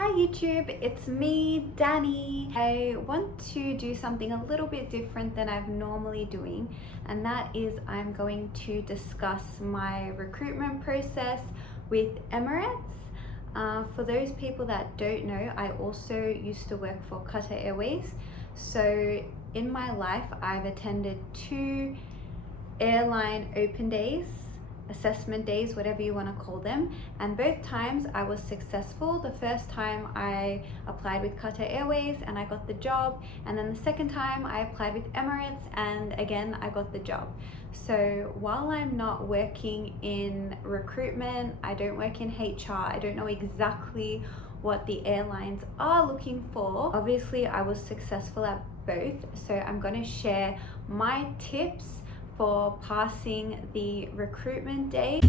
Hi YouTube, it's me, Dani. I want to do something a little bit different than I'm normally doing, and that is I'm going to discuss my recruitment process with Emirates. For those people that don't know, I also used to work for Qatar Airways. So in my life, I've attended 2 airline open days, assessment days, whatever you want to call them, and both times I was successful. The first time I applied with Qatar Airways and I got the job, and then the second time I applied with Emirates and again I got the job. So while I'm not working in recruitment, I don't work in HR, I don't know exactly what the airlines are looking for. Obviously I was successful at both, so I'm going to share my tips for passing the recruitment day.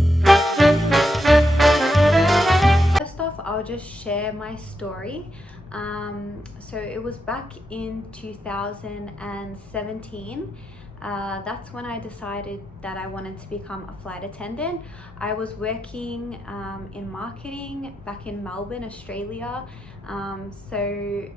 First off, I'll just share my story. So it was back in 2017. That's when I decided that I wanted to become a flight attendant. I was working in marketing back in Melbourne, Australia. So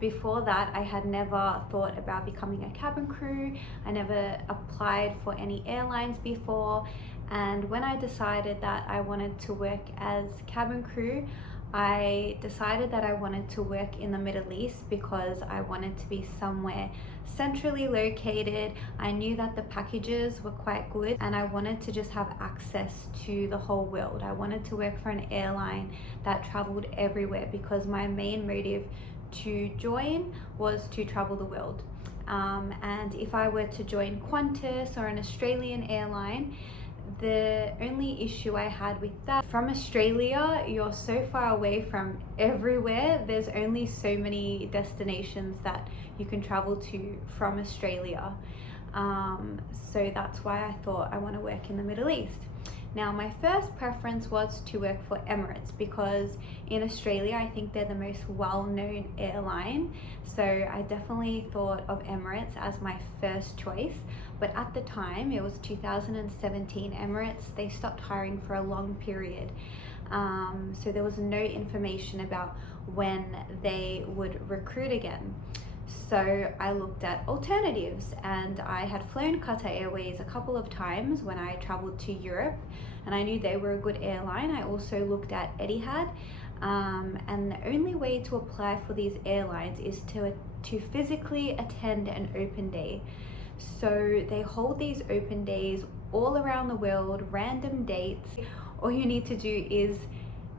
before that, I had never thought about becoming a cabin crew. I never applied for any airlines before. And when I decided that I wanted to work as cabin crew, I decided that I wanted to work in the Middle East because I wanted to be somewhere centrally located. I knew that the packages were quite good and I wanted to just have access to the whole world. I wanted to work for an airline that traveled everywhere because my main motive to join was to travel the world. And if I were to join Qantas or an Australian airline, the only issue I had with that, from Australia, you're so far away from everywhere. There's only so many destinations that you can travel to from Australia. So that's why I thought I want to work in the Middle East. Now, my first preference was to work for Emirates because in Australia, I think they're the most well-known airline. So I definitely thought of Emirates as my first choice. But at the time, it was 2017, Emirates, they stopped hiring for a long period. So there was no information about when they would recruit again. So I looked at alternatives, and I had flown Qatar Airways a couple of times when I traveled to Europe, and I knew they were a good airline. I also looked at Etihad, and the only way to apply for these airlines is to physically attend an open day. So they hold these open days all around the world, random dates. All you need to do is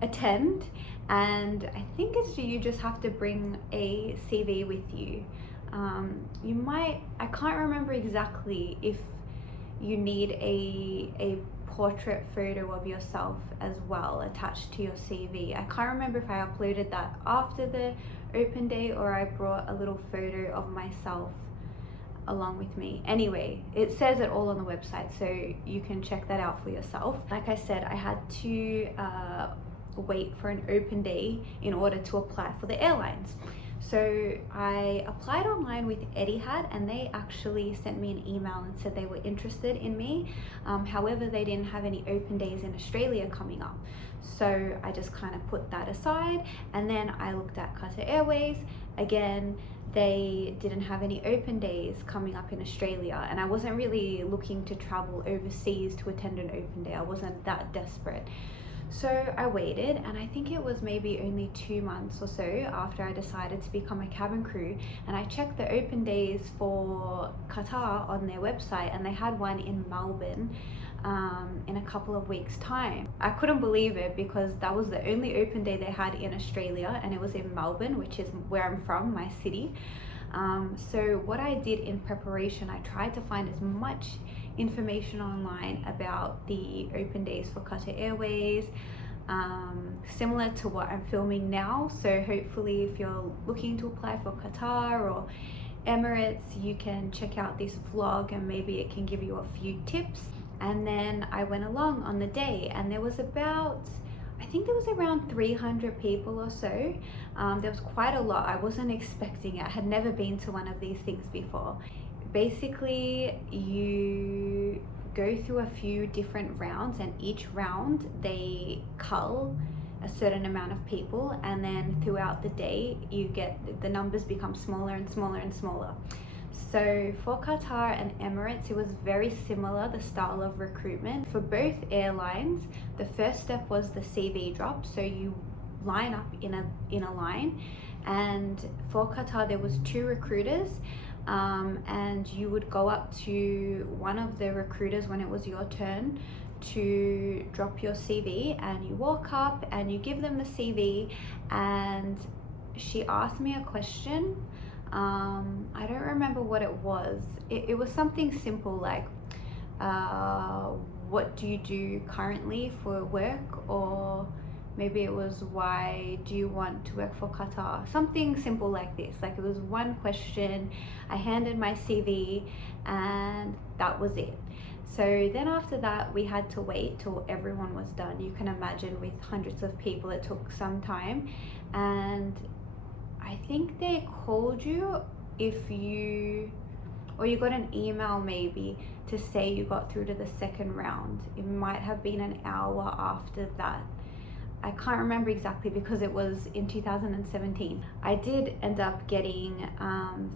attend, and I think you just have to bring a CV with you. I can't remember exactly if you need a portrait photo of yourself as well attached to your CV. I can't remember if I uploaded that after the open day or I brought a little photo of myself along with me. Anyway, it says it all on the website, so you can check that out for yourself. Like I said, I had to wait for an open day in order to apply for the airlines. So I applied online with Etihad, and they actually sent me an email and said they were interested in me. However, they didn't have any open days in Australia coming up. So I just kind of put that aside, and then I looked at Qatar Airways. Again, they didn't have any open days coming up in Australia, and I wasn't really looking to travel overseas to attend an open day. I wasn't that desperate. So I waited, and I think it was maybe only 2 months or so after I decided to become a cabin crew, and I checked the open days for Qatar on their website, and they had one in Melbourne in a couple of weeks' time. I couldn't believe it because that was the only open day they had in Australia, and it was in Melbourne, which is where I'm from, my city. So what I did in preparation, I tried to find as much information online about the open days for Qatar Airways, similar to what I'm filming now. So hopefully if you're looking to apply for Qatar or Emirates, you can check out this vlog and maybe it can give you a few tips. And then I went along on the day, and there was I think there was around 300 people or so. There was quite a lot. I wasn't expecting it. I had never been to one of these things before. Basically, you go through a few different rounds, and each round they cull a certain amount of people, and then throughout the day the numbers become smaller and smaller and smaller. So for Qatar and Emirates, it was very similar, the style of recruitment. For both airlines, the first step was the CV drop. So you line up in a line, and for Qatar there was 2 recruiters, and you would go up to one of the recruiters when it was your turn to drop your CV, and you walk up and you give them the CV, and she asked me a question. I don't remember what it was. It was something simple like, what do you do currently for work? Or maybe it was, why do you want to work for Qatar? Something simple like this. Like, it was one question. I handed my CV and that was it. So then after that, we had to wait till everyone was done. You can imagine, with hundreds of people, it took some time. And I think they called you or you got an email maybe to say you got through to the second round. It might have been an hour after that. I can't remember exactly because it was in 2017. I did end up getting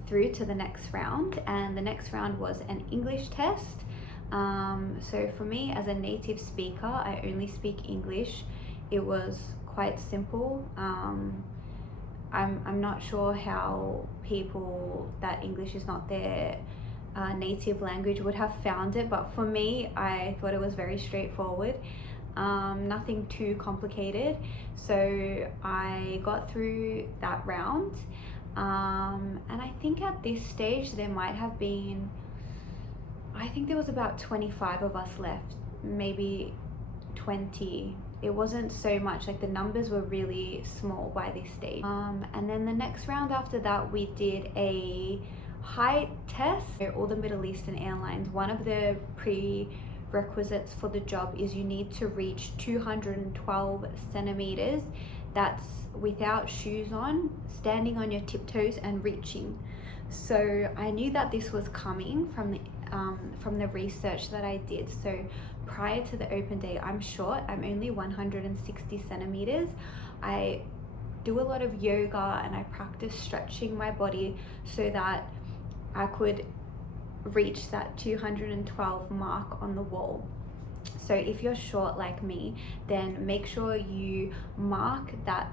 through to the next round, and the next round was an English test. So for me, as a native speaker, I only speak English. It was quite simple. I'm not sure how people that English is not their native language would have found it, but for me, I thought it was very straightforward. Nothing too complicated. So I got through that round, and I think at this stage there might have been, I think there was about 25 of us left, maybe 20. It wasn't so much, like the numbers were really small by this stage. And then the next round after that, we did a height test. All the Middle Eastern airlines, one of the prerequisites for the job is you need to reach 212 centimeters. That's without shoes on, standing on your tiptoes and reaching. So I knew that this was coming from the research that I did. So prior to the open day, I'm short. I'm only 160 centimeters. I do a lot of yoga and I practice stretching my body so that I could reach that 212 mark on the wall. So if you're short like me, then make sure you mark that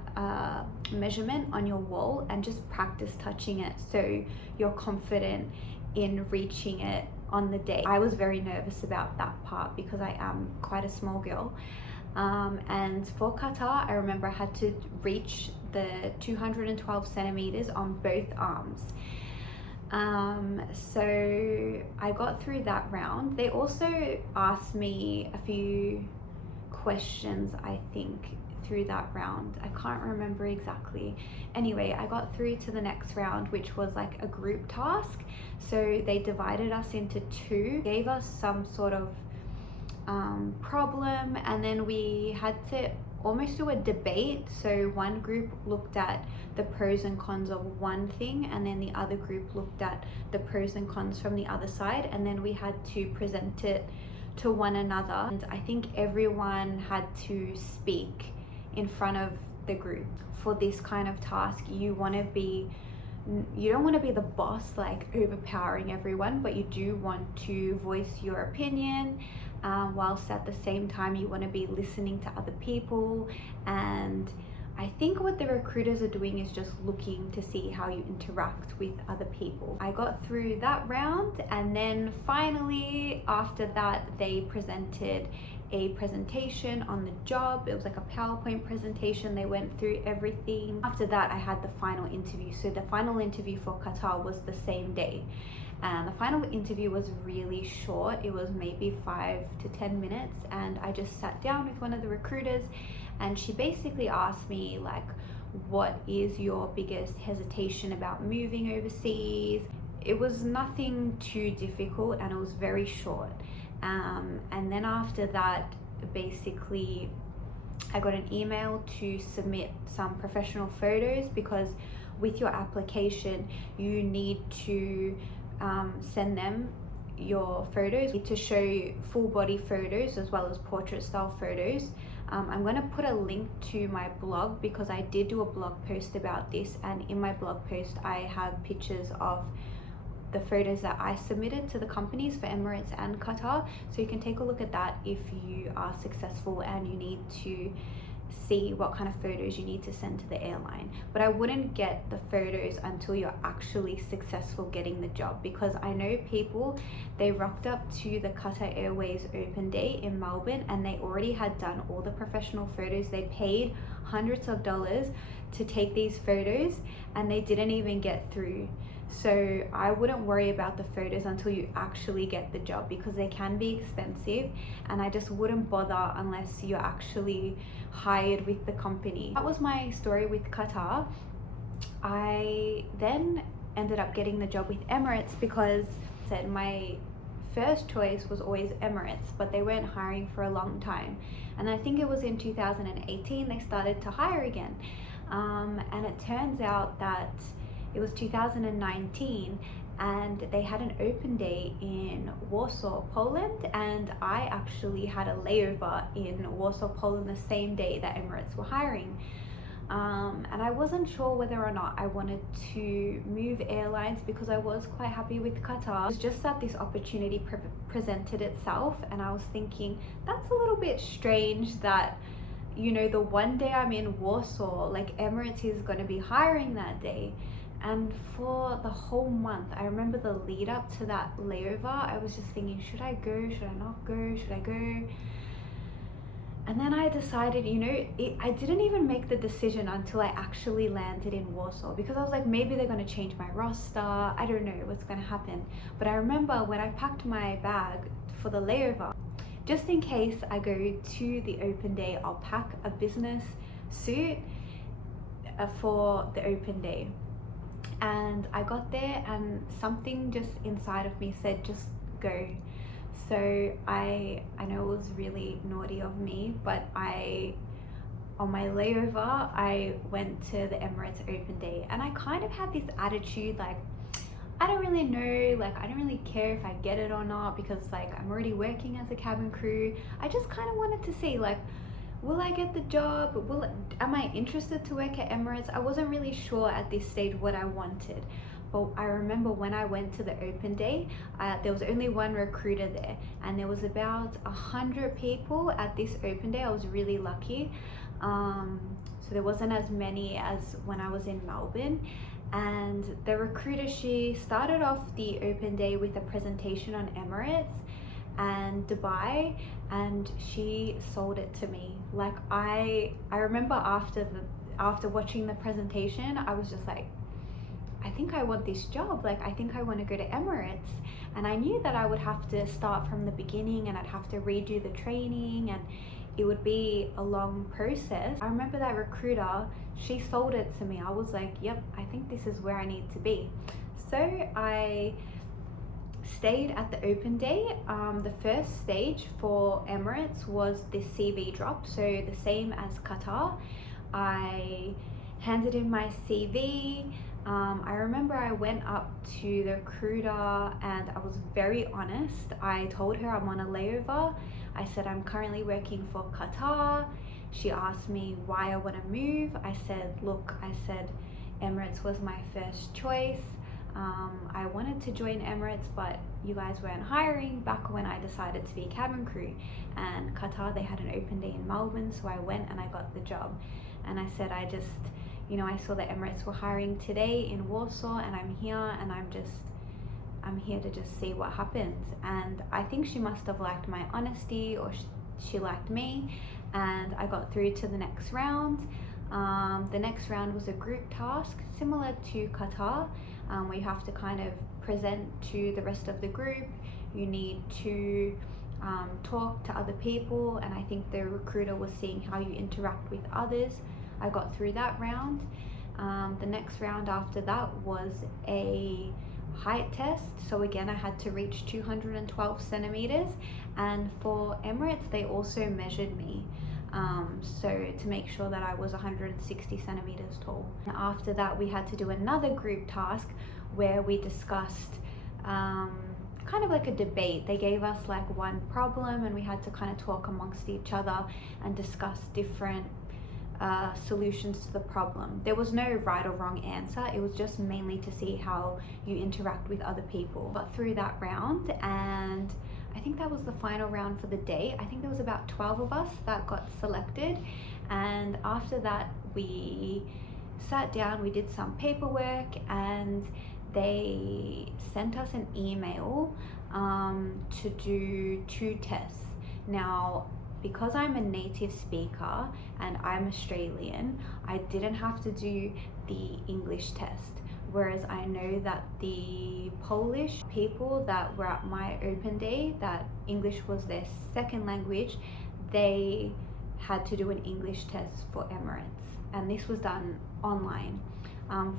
measurement on your wall and just practice touching it so you're confident in reaching it on the day. I was very nervous about that part because I am quite a small girl. And for Qatar, I remember I had to reach the 212 centimeters on both arms. So I got through that round. They also asked me a few questions, I think, through that round. I can't remember exactly. Anyway, I got through to the next round, which was like a group task. So they divided us into 2, gave us some sort of problem, and then we had to almost do a debate. So one group looked at the pros and cons of one thing, and then the other group looked at the pros and cons from the other side, and then we had to present it to one another. And I think everyone had to speak in front of the group. For this kind of task, you don't want to be the boss, like overpowering everyone, but you do want to voice your opinion, whilst at the same time you want to be listening to other people. And I think what the recruiters are doing is just looking to see how you interact with other people. I got through that round, and then finally after that they presented a presentation on the job. It was like a PowerPoint presentation. They went through everything. After that, I had the final interview. So the final interview for Qatar was the same day. And the final interview was really short. It was maybe 5 to 10 minutes. And I just sat down with one of the recruiters, and she basically asked me, like, what is your biggest hesitation about moving overseas? It was nothing too difficult, and it was very short. And then after that, basically I got an email to submit some professional photos, because with your application you need to send them your photos to show full body photos as well as portrait style photos. I'm going to put a link to my blog because I did do a blog post about this, and in my blog post I have pictures of the photos that I submitted to the companies for Emirates and Qatar, so you can take a look at that if you are successful and you need to see what kind of photos you need to send to the airline. But I wouldn't get the photos until you're actually successful getting the job, because I know people, they rocked up to the Qatar Airways open day in Melbourne and they already had done all the professional photos. They paid hundreds of dollars to take these photos and they didn't even get through. So I wouldn't worry about the photos until you actually get the job, because they can be expensive, and I just wouldn't bother unless you're actually hired with the company. That was my story with Qatar. I then ended up getting the job with Emirates because said my first choice was always Emirates, but they weren't hiring for a long time, and I think it was in 2018 they started to hire again, and it turns out that it was 2019 and they had an open day in Warsaw, Poland, and I actually had a layover in Warsaw, Poland the same day that Emirates were hiring. And I wasn't sure whether or not I wanted to move airlines because I was quite happy with Qatar. It was just that this opportunity presented itself, and I was thinking, that's a little bit strange that, you know, the one day I'm in Warsaw, like Emirates is going to be hiring that day. And for the whole month, I remember the lead up to that layover, I was just thinking, should I go? Should I not go? Should I go? And then I decided, you know, I didn't even make the decision until I actually landed in Warsaw, because I was like, maybe they're going to change my roster. I don't know what's going to happen. But I remember when I packed my bag for the layover, just in case I go to the open day, I'll pack a business suit for the open day. And I got there and something just inside of me said, just go. So I know it was really naughty of me, but on my layover, I went to the Emirates open day, and I kind of had this attitude like, I don't really know, like I don't really care if I get it or not, because like I'm already working as a cabin crew. I just kind of wanted to see, like, will I get the job? Am I interested to work at Emirates? I wasn't really sure at this stage what I wanted. But I remember when I went to the open day, there was only one recruiter there, and there was about 100 people at this open day. I was really lucky. So there wasn't as many as when I was in Melbourne. And the recruiter, she started off the open day with a presentation on Emirates and Dubai, and she sold it to me. Like I remember after watching the presentation, I was just like, I think I want this job. Like I think I want to go to Emirates. And I knew that I would have to start from the beginning, and I'd have to redo the training, and it would be a long process. I remember that recruiter, she sold it to me. I was like, yep, I think this is where I need to be. So I stayed at the open day. The first stage for Emirates was the CV drop, so the same as Qatar. I handed in my CV. I remember I went up to the recruiter and I was very honest. I told her I'm on a layover. I said I'm currently working for Qatar. She asked me why I want to move. I said, look, Emirates was my first choice. I wanted to join Emirates, but you guys weren't hiring back when I decided to be a cabin crew. And Qatar, they had an open day in Melbourne, so I went and I got the job. And I said, I saw that Emirates were hiring today in Warsaw, and I'm here, and I'm here to just see what happens. And I think she must have liked my honesty, or she liked me, and I got through to the next round. The next round was a group task similar to Qatar, where you have to kind of present to the rest of the group. You need to talk to other people, and I think the recruiter was seeing how you interact with others. I got through that round. The next round after that was a height test. So again, I had to reach 212 centimeters, and for Emirates, they also measured me. So to make sure that I was 160 centimeters tall. And after that, we had to do another group task where we discussed kind of like a debate. They gave us like one problem and we had to kind of talk amongst each other and discuss different solutions to the problem. There was no right or wrong answer. It was just mainly to see how you interact with other people. Got through that round, and I think that was the final round for the day. I think there was about 12 of us that got selected, and after that we sat down, we did some paperwork, and they sent us an email to do 2 tests. Now, because I'm a native speaker and I'm Australian, I didn't have to do the English test. Whereas I know that the Polish people that were at my open day, that English was their second language, they had to do an English test for Emirates, and this was done online.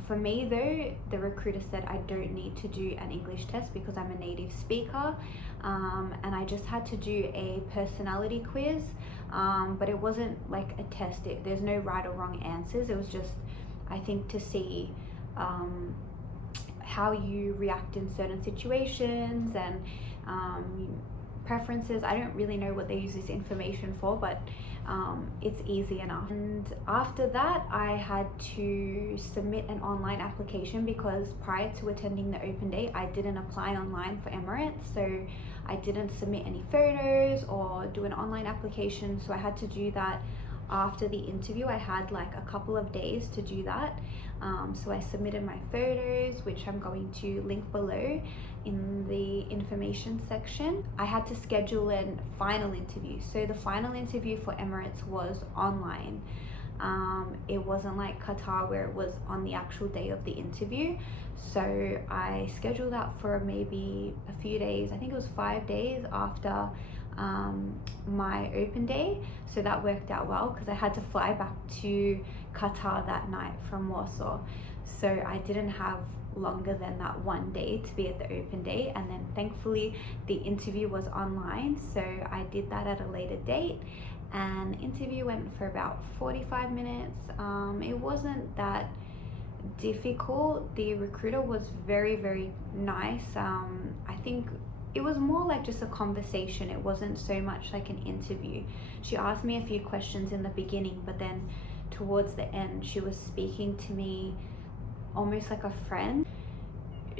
For me though, the recruiter said I don't need to do an English test because I'm a native speaker, and I just had to do a personality quiz, but it wasn't like a test. There's no right or wrong answers. It was just, I think, to see how you react in certain situations and preferences. I don't really know what they use this information for, but it's easy enough. And after that, I had to submit an online application because prior to attending the open day, I didn't apply online for Emirates, so I didn't submit any photos or do an online application. So I had to do that after the interview. I had like a couple of days to do that. So I submitted my photos, which I'm going to link below in the information section. I had to schedule a final interview. So the final interview for Emirates was online. It wasn't like Qatar where it was on the actual day of the interview. So I scheduled that for maybe a few days. I think it was 5 days after my open day, so that worked out well because I had to fly back to Qatar that night from Warsaw, so I didn't have longer than that one day to be at the open day. And then thankfully the interview was online, so I did that at a later date, and the interview went for about 45 minutes. It wasn't that difficult. The recruiter was very nice. I think it was more like just a conversation. It wasn't so much like an interview. She asked me a few questions in the beginning, but then towards the end she was speaking to me almost like a friend.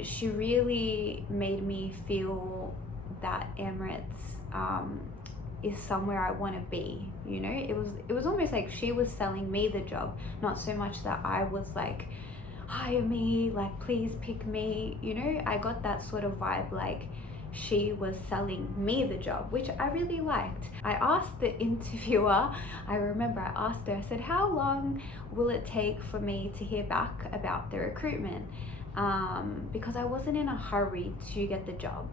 She really made me feel that Emirates is somewhere I want to be, you know. It was almost like she was selling me the job, not so much that I was like, hire me, like please pick me, you know. I got that sort of vibe, like she was selling me the job, which I really liked. I asked the interviewer, I remember I asked her, I said, how long will it take for me to hear back about the recruitment? Because I wasn't in a hurry to get the job.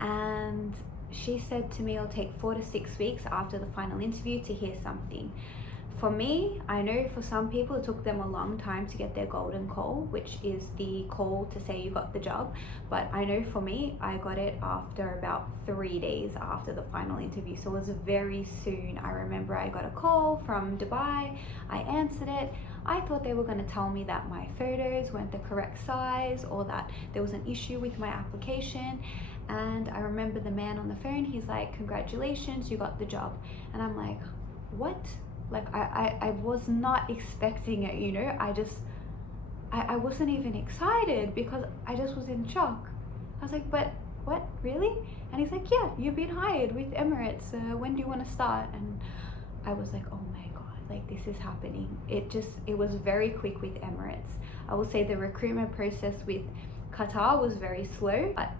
And she said to me it'll take 4 to 6 weeks after the final interview to hear something. For me, I know for some people it took them a long time to get their golden call, which is the call to say you got the job. But I know for me, I got it after about 3 days after the final interview. So it was very soon. I remember I got a call from Dubai. I answered it. I thought they were going to tell me that my photos weren't the correct size or that there was an issue with my application. And I remember the man on the phone, he's like, congratulations, you got the job. And I'm like, what? Like I was not expecting it, you know. I wasn't even excited because I just was in shock. I was like, but what, really? And he's like, yeah, you've been hired with Emirates. When do you want to start? And I was like, oh my God, like this is happening. It was very quick with Emirates. I will say the recruitment process with Qatar was very slow, but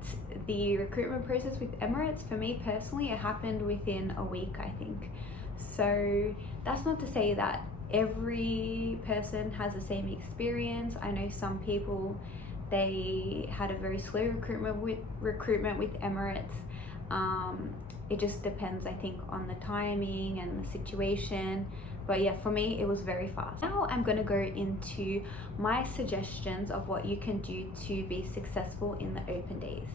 the recruitment process with Emirates, for me personally, it happened within a week, I think. So that's not to say that every person has the same experience. I know some people, they had a very slow recruitment with Emirates. It just depends, I think, on the timing and the situation. But yeah, for me, it was very fast. Now I'm going to go into my suggestions of what you can do to be successful in the open days.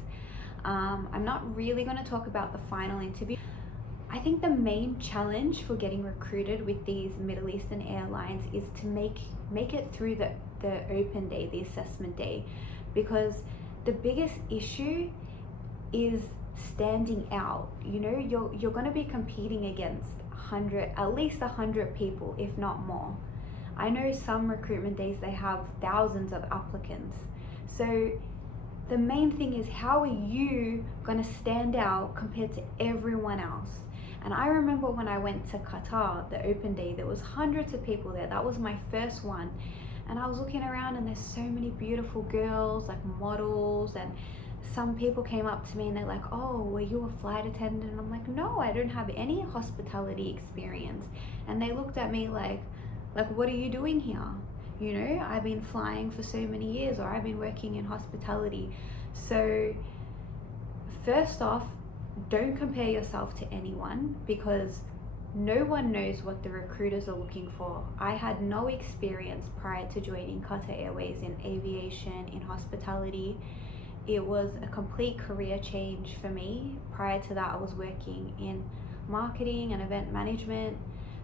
I'm not really going to talk about the final interview. I think the main challenge for getting recruited with these Middle Eastern airlines is to make it through the open day, the assessment day, because the biggest issue is standing out. You know, you're going to be competing against at least 100 people, if not more. I know some recruitment days they have thousands of applicants. So the main thing is, how are you going to stand out compared to everyone else? And I remember when I went to Qatar, the open day, there was hundreds of people there. That was my first one. And I was looking around and there's so many beautiful girls, like models, and some people came up to me and they're like, oh, were you a flight attendant? And I'm like, no, I don't have any hospitality experience. And they looked at me like, what are you doing here? You know, I've been flying for so many years, or I've been working in hospitality. So first off, don't compare yourself to anyone, because no one knows what the recruiters are looking for. I had no experience prior to joining Qatar Airways in aviation, in hospitality. It was a complete career change for me. Prior to that, I was working in marketing and event management.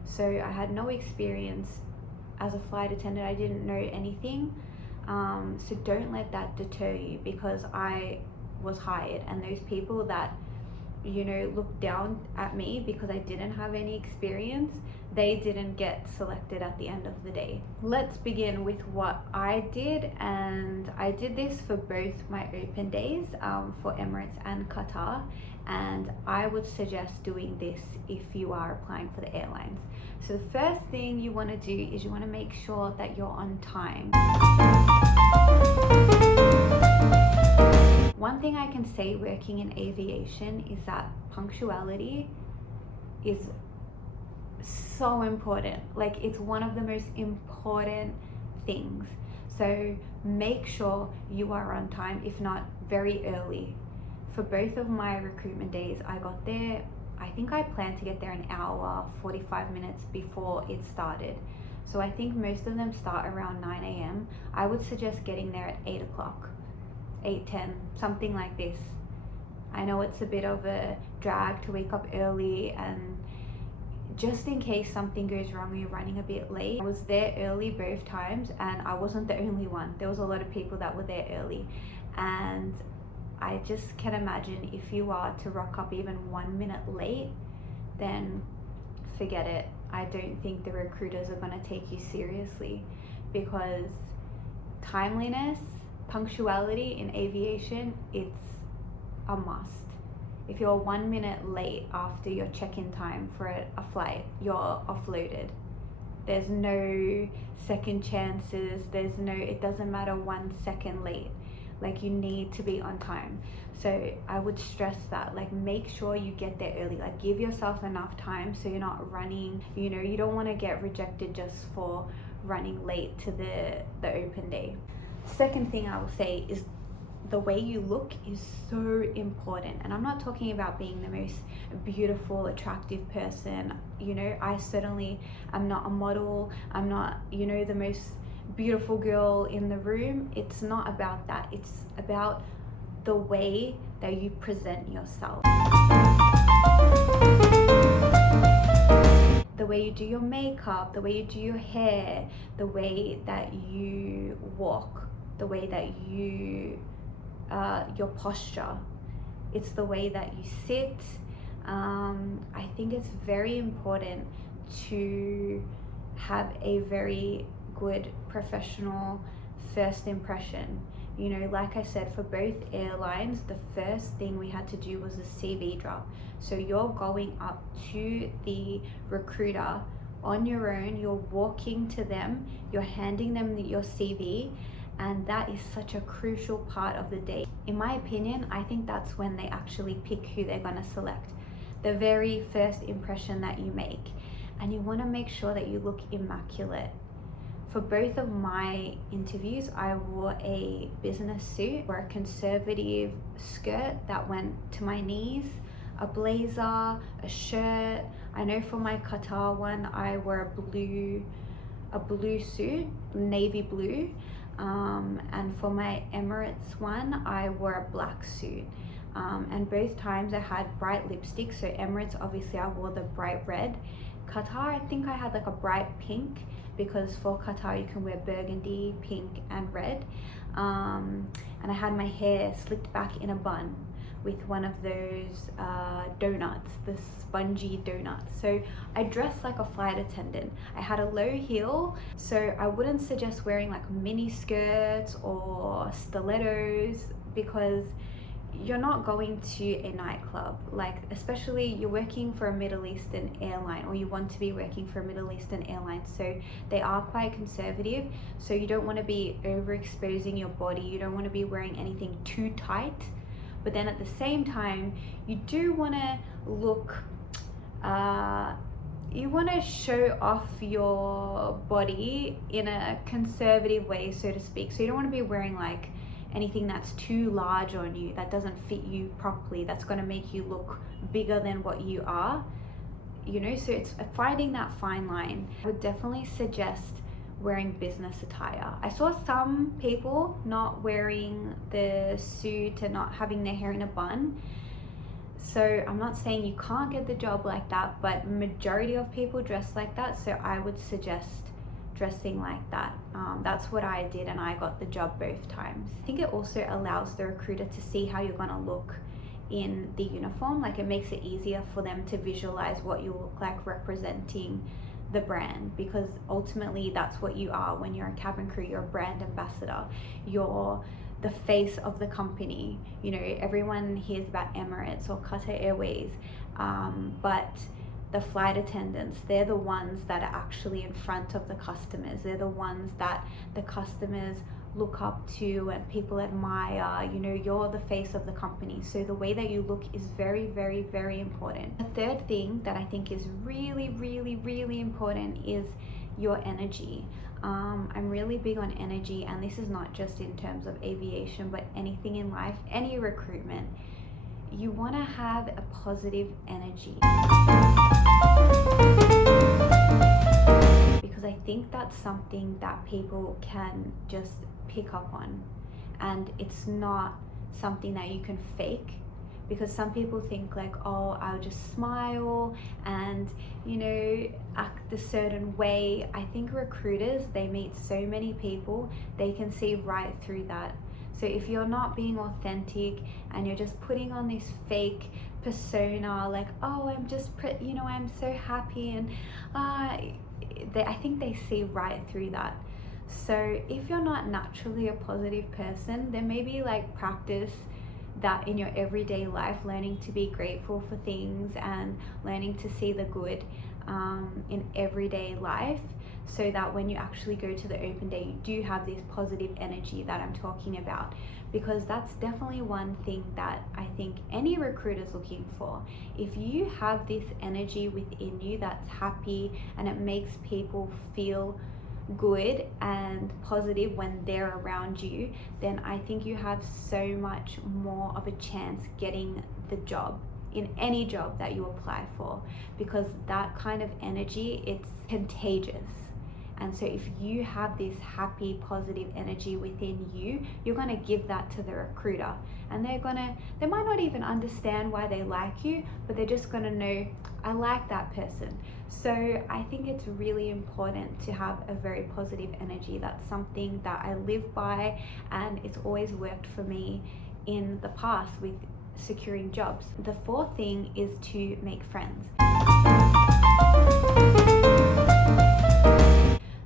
So I had no experience as a flight attendant. I didn't know anything. So don't let that deter you, because I was hired, and those people that, you know, looked down at me because I didn't have any experience, they didn't get selected at the end of the day. Let's begin with what I did, and I did this for both my open days, for Emirates and Qatar, and I would suggest doing this if you are applying for the airlines. So the first thing you want to do is you want to make sure that you're on time. One thing I can say working in aviation is that punctuality is so important. Like, it's one of the most important things. So make sure you are on time, if not very early. For both of my recruitment days, I got there, I think I planned to get there an hour, 45 minutes before it started. So I think most of them start around 9 a.m. I would suggest getting there at 8 o'clock. 8:10, something like this. I know it's a bit of a drag to wake up early, and just in case something goes wrong or you're running a bit late. I was there early both times, and I wasn't the only one. There was a lot of people that were there early, and I just can imagine if you are to rock up even 1 minute late, then forget it. I don't think the recruiters are going to take you seriously, because timeliness, punctuality in aviation, it's a must. If you're 1 minute late after your check-in time for a flight, you're offloaded. There's no second chances. It doesn't matter 1 second late. Like, you need to be on time. So I would stress that, like, make sure you get there early. Like, give yourself enough time so you're not running, you know, you don't want to get rejected just for running late to the open day. Second thing I will say is the way you look is so important. And I'm not talking about being the most beautiful, attractive person. You know, I certainly am not a model. I'm not, you know, the most beautiful girl in the room. It's not about that. It's about the way that you present yourself. The way you do your makeup, the way you do your hair, the way that you walk, the way that you, your posture. It's the way that you sit. I think it's very important to have a very good professional first impression. You know, like I said, for both airlines, the first thing we had to do was a CV drop. So you're going up to the recruiter on your own, you're walking to them, you're handing them your CV, and that is such a crucial part of the day. In my opinion, I think that's when they actually pick who they're going to select. The very first impression that you make. And you want to make sure that you look immaculate. For both of my interviews, I wore a business suit or a conservative skirt that went to my knees, a blazer, a shirt. I know for my Qatar one, I wore a blue suit, navy blue. And for my Emirates one, I wore a black suit. And both times I had bright lipstick. So Emirates, obviously I wore the bright red. Qatar, I think I had like a bright pink, because for Qatar you can wear burgundy, pink and red. And I had my hair slicked back in a bun with one of those donuts, the spongy donuts. So I dressed like a flight attendant. I had a low heel, so I wouldn't suggest wearing like mini skirts or stilettos, because you're not going to a nightclub. Like, especially you're working for a Middle Eastern airline, or you want to be working for a Middle Eastern airline, so they are quite conservative, so you don't want to be overexposing your body, you don't want to be wearing anything too tight. But then at the same time, you do want to look, you want to show off your body in a conservative way, so to speak. So you don't want to be wearing like anything that's too large on you, that doesn't fit you properly, that's going to make you look bigger than what you are, you know. So it's finding that fine line. I would definitely suggest wearing business attire. I saw some people not wearing the suit and not having their hair in a bun. So I'm not saying you can't get the job like that, but majority of people dress like that. So I would suggest dressing like that. That's what I did, and I got the job both times. I think it also allows the recruiter to see how you're gonna look in the uniform. Like, it makes it easier for them to visualize what you look like representing the brand, because ultimately that's what you are when you're a cabin crew. You're a brand ambassador, you're the face of the company. You know, everyone hears about Emirates or Qatar Airways, but the flight attendants, they're the ones that are actually in front of the customers. They're the ones that the customers look up to and people admire. You know, you're the face of the company, so the way that you look is very, very, very important. The third thing that I think is really, really, really important is your energy. I'm really big on energy, and this is not just in terms of aviation, but anything in life, any recruitment. You want to have a positive energy, because I think that's something that people can just pick up on, and it's not something that you can fake, because some people think like, oh, I'll just smile and, you know, act a certain way. I think recruiters, they meet so many people, they can see right through that. So if you're not being authentic and you're just putting on this fake persona, like, oh, I'm just, you know, I'm so happy, and I think they see right through that. So if you're not naturally a positive person, then maybe like practice that in your everyday life, learning to be grateful for things and learning to see the good in everyday life, so that when you actually go to the open day, you do have this positive energy that I'm talking about. Because that's definitely one thing that I think any recruiter is looking for. If you have this energy within you that's happy and it makes people feel good and positive when they're around you, then I think you have so much more of a chance getting the job in any job that you apply for, because that kind of energy, it's contagious. And so if you have this happy, positive energy within you, you're gonna give that to the recruiter, and they might not even understand why they like you, but they're just gonna know, I like that person. So I think it's really important to have a very positive energy. That's something that I live by, and it's always worked for me in the past with securing jobs. The fourth thing is to make friends.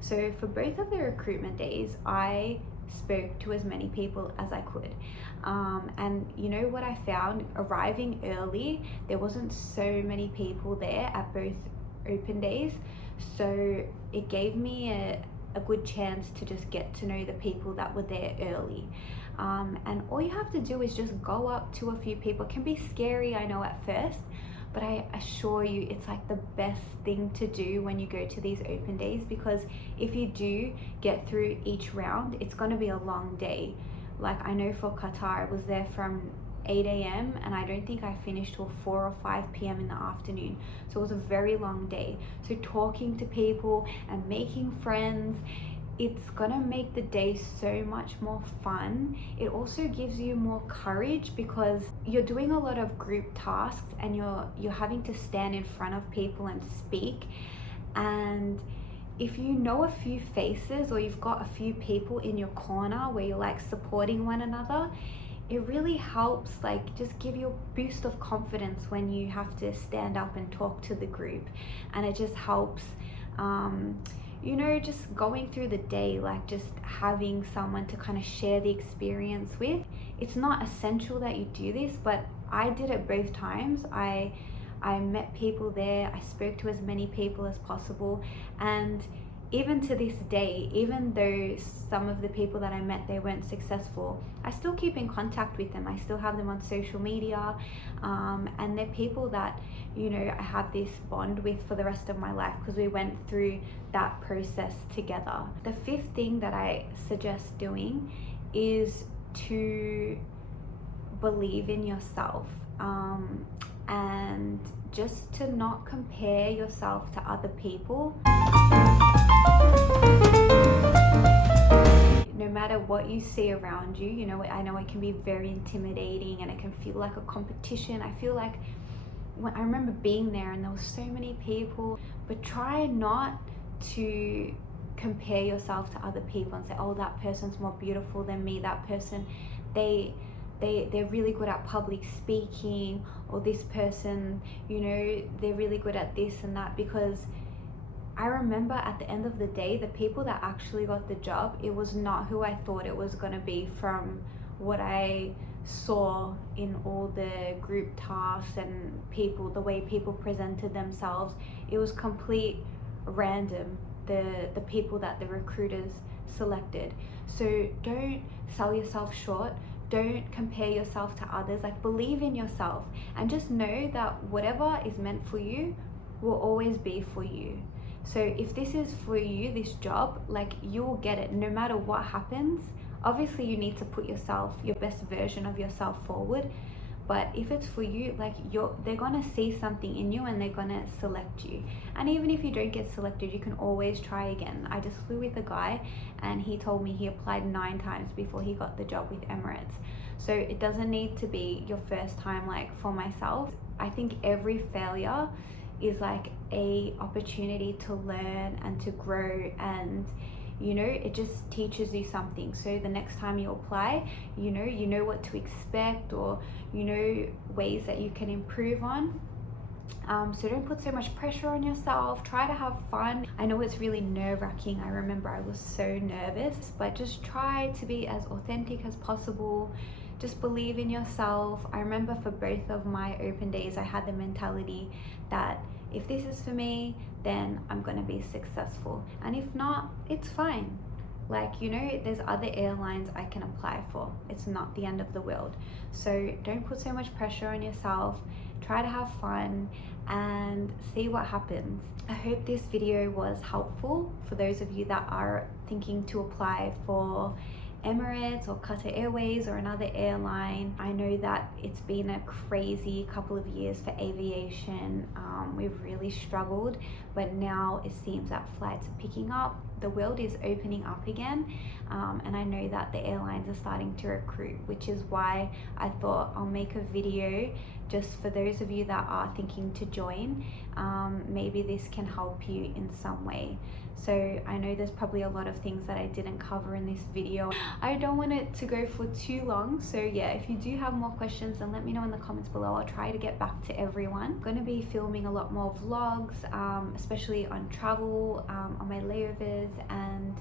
So for both of the recruitment days, I spoke to as many people as I could. And you know what I found? Arriving early, there wasn't so many people there at both open days. So it gave me a good chance to just get to know the people that were there early. And all you have to do is just go up to a few people. It can be scary, I know, at first, but I assure you it's like the best thing to do when you go to these open days, because if you do get through each round, it's going to be a long day. Like, I know for Qatar, I was there from 8 a.m. and I don't think I finished till 4 or 5 p.m. in the afternoon. So it was a very long day. So talking to people and making friends, it's gonna make the day so much more fun. It also gives you more courage, because you're doing a lot of group tasks and you're having to stand in front of people and speak, and if you know a few faces or you've got a few people in your corner where you're like supporting one another, it really helps, like just give you a boost of confidence when you have to stand up and talk to the group. And it just helps, you know, just going through the day, like just having someone to kind of share the experience with. It's not essential that you do this, but I did it both times. I met people there, I spoke to as many people as possible, and even to this day, even though some of the people that I met, they weren't successful, I still keep in contact with them. I still have them on social media, and they're people that, you know, I have this bond with for the rest of my life because we went through that process together. The fifth thing that I suggest doing is to believe in yourself, and just to not compare yourself to other people. No matter what you see around you, you know, I know it can be very intimidating and it can feel like a competition. I feel like when I remember being there and there were so many people, but try not to compare yourself to other people and say, oh, that person's more beautiful than me, that person, they're really good at public speaking, or this person, you know, they're really good at this and that. Because I remember at the end of the day, the people that actually got the job, it was not who I thought it was going to be from what I saw in all the group tasks and people, the way people presented themselves. It was complete random, the people that the recruiters selected. So don't sell yourself short. Don't compare yourself to others. Like, believe in yourself and just know that whatever is meant for you will always be for you. So if this is for you, this job, like, you'll get it no matter what happens. Obviously you need to put yourself, your best version of yourself forward, but if it's for you, like, they're gonna see something in you and they're gonna select you. And even if you don't get selected, you can always try again. I just flew with a guy and he told me he applied 9 times before he got the job with Emirates. So it doesn't need to be your first time. Like, for myself, I think every failure is like a opportunity to learn and to grow, and you know, it just teaches you something. So the next time you apply, you know what to expect, or you know ways that you can improve on. So don't put so much pressure on yourself. Try to have fun. I know it's really nerve-wracking. I remember I was so nervous, but just try to be as authentic as possible. Just believe in yourself. I remember for both of my open days, I had the mentality that if this is for me, then I'm gonna be successful, and if not, it's fine. Like, you know, there's other airlines I can apply for. It's not the end of the world. So don't put so much pressure on yourself. Try to have fun and see what happens. I hope this video was helpful for those of you that are thinking to apply for Emirates or Qatar Airways or another airline. I know that it's been a crazy couple of years for aviation. We've really struggled, but now it seems that flights are picking up. The world is opening up again, and I know that the airlines are starting to recruit, which is why I thought I'll make a video just for those of you that are thinking to join. Maybe this can help you in some way. So I know there's probably a lot of things that I didn't cover in this video. I don't want it to go for too long. So yeah, if you do have more questions, then let me know in the comments below. I'll try to get back to everyone. I'm going to be filming a lot more vlogs, especially on travel, on my layovers, and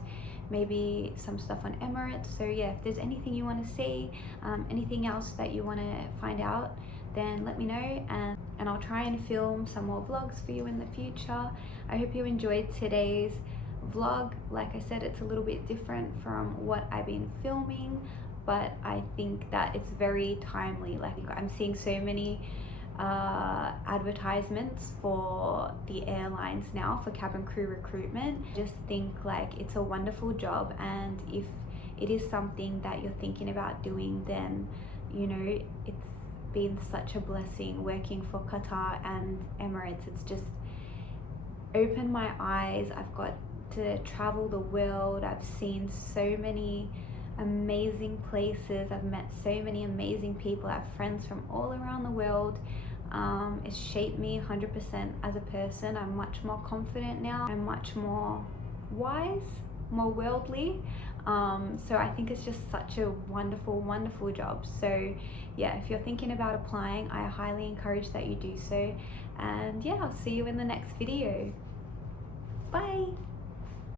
maybe some stuff on Emirates. So yeah, if there's anything you want to see, anything else that you want to find out, then let me know, and I'll try and film some more vlogs for you in the future. I hope you enjoyed today's vlog. Like I said, it's a little bit different from what I've been filming, but I think that it's very timely. Like, I'm seeing so many advertisements for the airlines now for cabin crew recruitment. I just think like it's a wonderful job, and if it is something that you're thinking about doing, then you know, it's been such a blessing working for Qatar and Emirates. It's just opened my eyes. I've got to travel the world. I've seen so many amazing places. I've met so many amazing people. I have friends from all around the world. It's shaped me 100% as a person. I'm much more confident now. I'm much more wise, more worldly. So I think it's just such a wonderful job. So yeah, if you're thinking about applying, I highly encourage that you do so. And yeah, I'll see you in the next video. Bye.